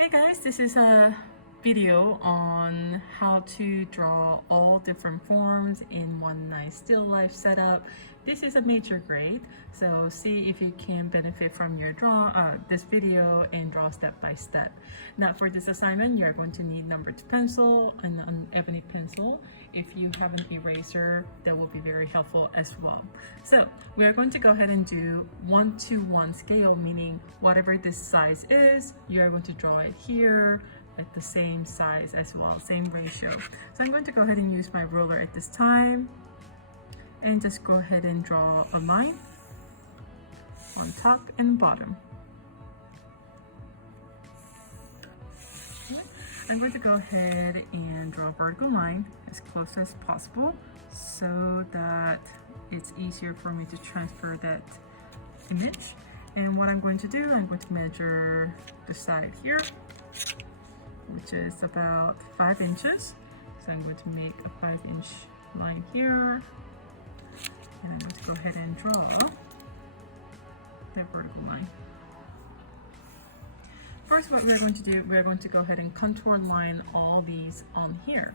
Hey guys, this is a video on how to draw all different forms in one nice still life setup. This is a major grade, so see if you can benefit from this video and draw step by step. Now for this assignment, you're going to need number 2 pencil and an ebony pencil. If you have an eraser, that will be very helpful as well. So we are going to go ahead and do 1:1 scale, meaning whatever this size is, you're going to draw it here at the same size as well, same ratio. So I'm going to go ahead and use my ruler at this time and just go ahead and draw a line on top and bottom. I'm going to go ahead and draw a vertical line as close as possible so that it's easier for me to transfer that image. And what I'm going to do, I'm going to measure the side here, which is about 5 inches. So I'm going to make a 5-inch line here. And I'm going to go ahead and draw that vertical line. First, what we're going to do, we're going to go ahead and contour line all these on here.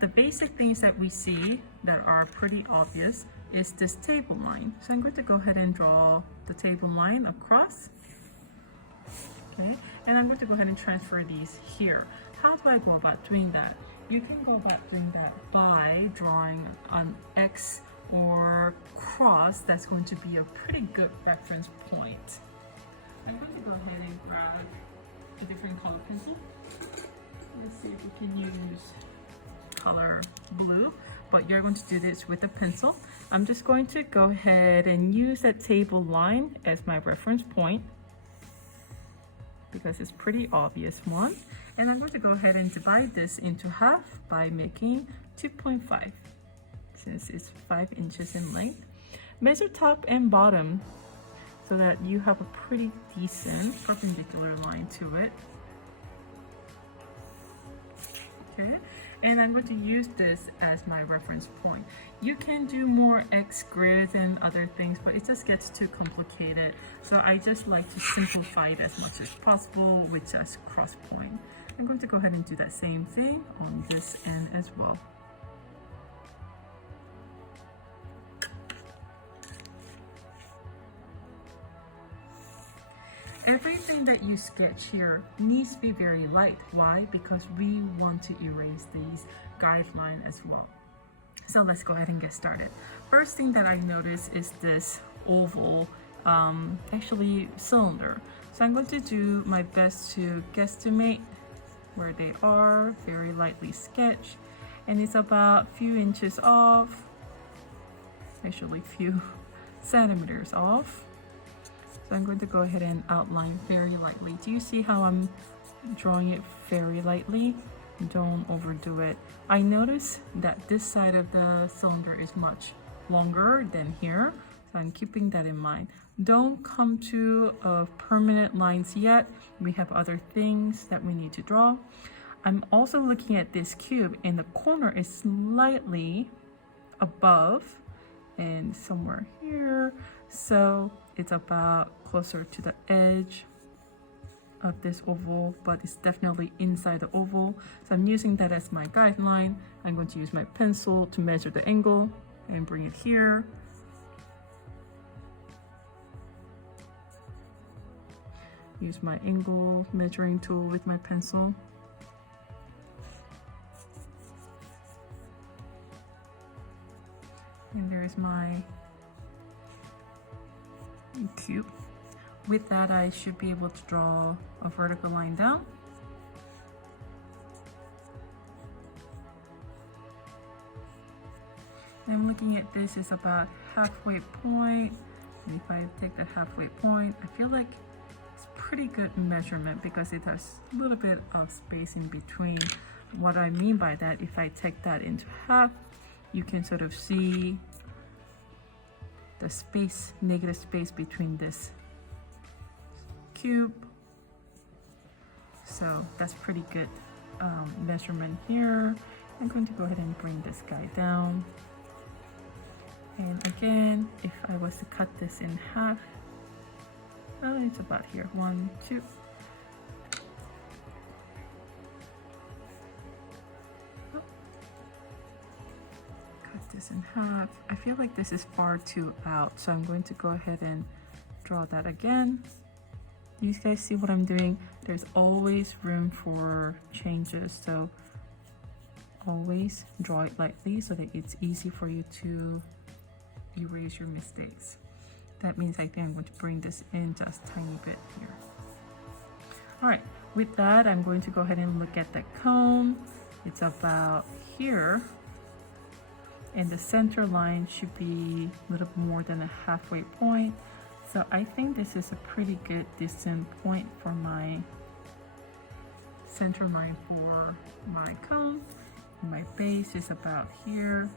The basic things that we see that are pretty obvious is this table line. So I'm going to go ahead and draw the table line across. Okay, and I'm going to go ahead and transfer these here. How do I go about doing that? You can go about doing that by drawing an X or cross. That's going to be a pretty good reference point. I'm going to go ahead and grab a different color pencil. Let's see if we can use color blue, but you're going to do this with a pencil. I'm just going to go ahead and use that table line as my reference point because it's pretty obvious one. And I'm going to go ahead and divide this into half by making 2.5 since it's 5 inches in length. Measure top and bottom so that you have a pretty decent perpendicular line to it. Okay, and I'm going to use this as my reference point. You can do more X grids and other things, but it just gets too complicated. So I just like to simplify it as much as possible with just cross point. I'm going to go ahead and do that same thing on this end as well. Everything that you sketch here needs to be very light. Why? Because we want to erase these guidelines as well. So let's go ahead and get started. First thing that I notice is this oval, actually cylinder. So I'm going to do my best to guesstimate where they are, very lightly sketch. And it's about a few inches off, actually few centimeters off. So I'm going to go ahead and outline very lightly. Do you see how I'm drawing it very lightly? Don't overdo it. I notice that this side of the cylinder is much longer than here, so I'm keeping that in mind. Don't come to permanent lines yet. We have other things that we need to draw. I'm also looking at this cube and the corner is slightly above and somewhere here. So it's about closer to the edge of this oval, but it's definitely inside the oval. So I'm using that as my guideline. I'm going to use my pencil to measure the angle and bring it here. Use my angle measuring tool with my pencil. And there's my cube. With that, I should be able to draw a vertical line down. I'm looking at this is about halfway point. And if I take that halfway point, I feel like it's pretty good measurement because it has a little bit of space in between. What I mean by that, if I take that into half, you can sort of see the space, negative space between this cube. So that's pretty good measurement here. I'm going to go ahead and bring this guy down. And again, if I was to cut this in half, it's about here, 1, 2. this in half. I feel like this is far too out, so I'm going to go ahead and draw that again. You guys see what I'm doing? There's always room for changes, so always draw it lightly so that it's easy for you to erase your mistakes. That means I think I'm going to bring this in just a tiny bit here. All right, with that, I'm going to go ahead and look at the cone. It's about here, and the center line should be a little more than a halfway point. So I think this is a pretty good descent point for my center line for my cone. My base is about here.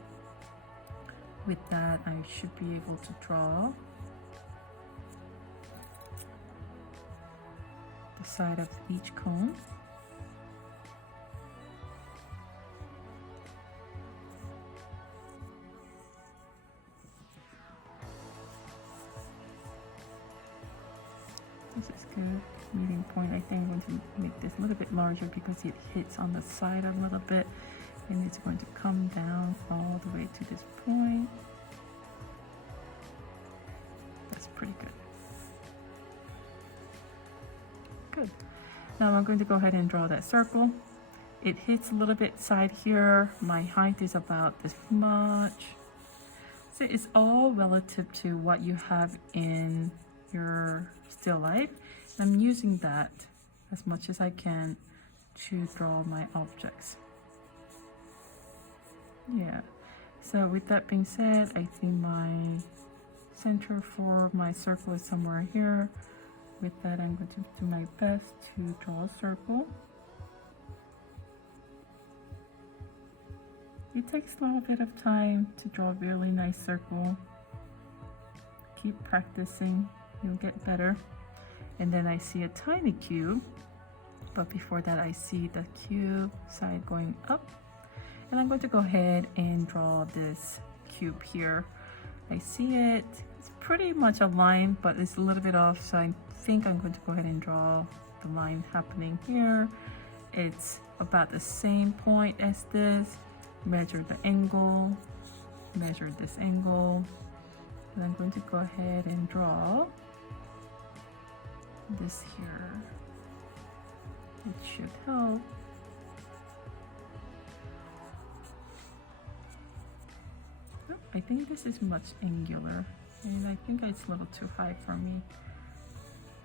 With that, I should be able to draw the side of each cone. This is good. Meeting point, I think I'm going to make this a little bit larger because it hits on the side a little bit, and it's going to come down all the way to this point. That's pretty good. Good. Now I'm going to go ahead and draw that circle. It hits a little bit side here. My height is about this much. So it's all relative to what you have in your still life. I'm using that as much as I can to draw my objects. Yeah, so with that being said, I think my center for my circle is somewhere here. With that, I'm going to do my best to draw a circle. It takes a little bit of time to draw a really nice circle. Keep practicing, you'll get better. And then I see a tiny cube, but before that I see the cube side going up. And I'm going to go ahead and draw this cube here. I see it, it's pretty much a line, but it's a little bit off, so I think I'm going to go ahead and draw the line happening here. It's about the same point as this. Measure the angle, measure this angle, and I'm going to go ahead and draw this here. It should help. Oh, I think this is much angular, and I think it's a little too high for me.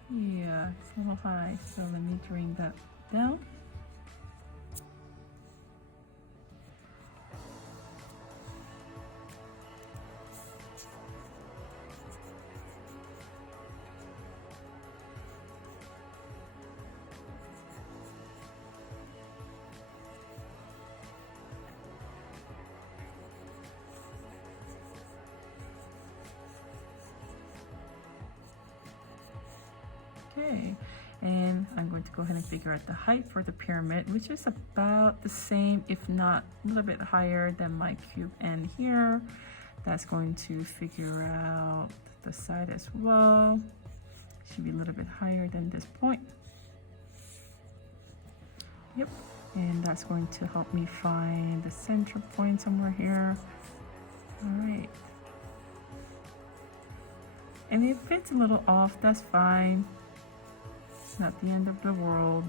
Yeah, it's a little high, so let me bring that down. Okay, and I'm going to go ahead and figure out the height for the pyramid, which is about the same, if not a little bit higher than my cube end here. That's going to figure out the side as well. Should be a little bit higher than this point. Yep, and that's going to help me find the center point somewhere here. All right. And if it's a little off, that's fine. It's not the end of the world.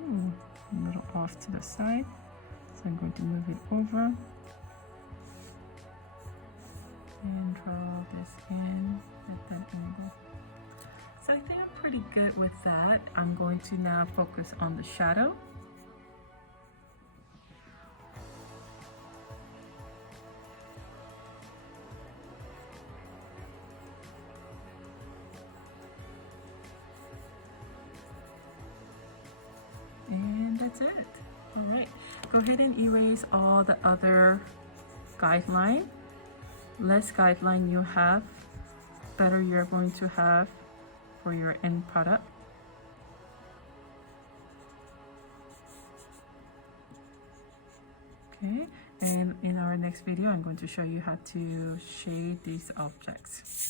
A little off to the side. So I'm going to move it over and draw this in at that angle. So I think I'm pretty good with that. I'm going to now focus on the shadow. And that's it. All right, go ahead and erase all the other guideline. Less guideline you have, better you're going to have for your end product. Okay, and in our next video, I'm going to show you how to shade these objects.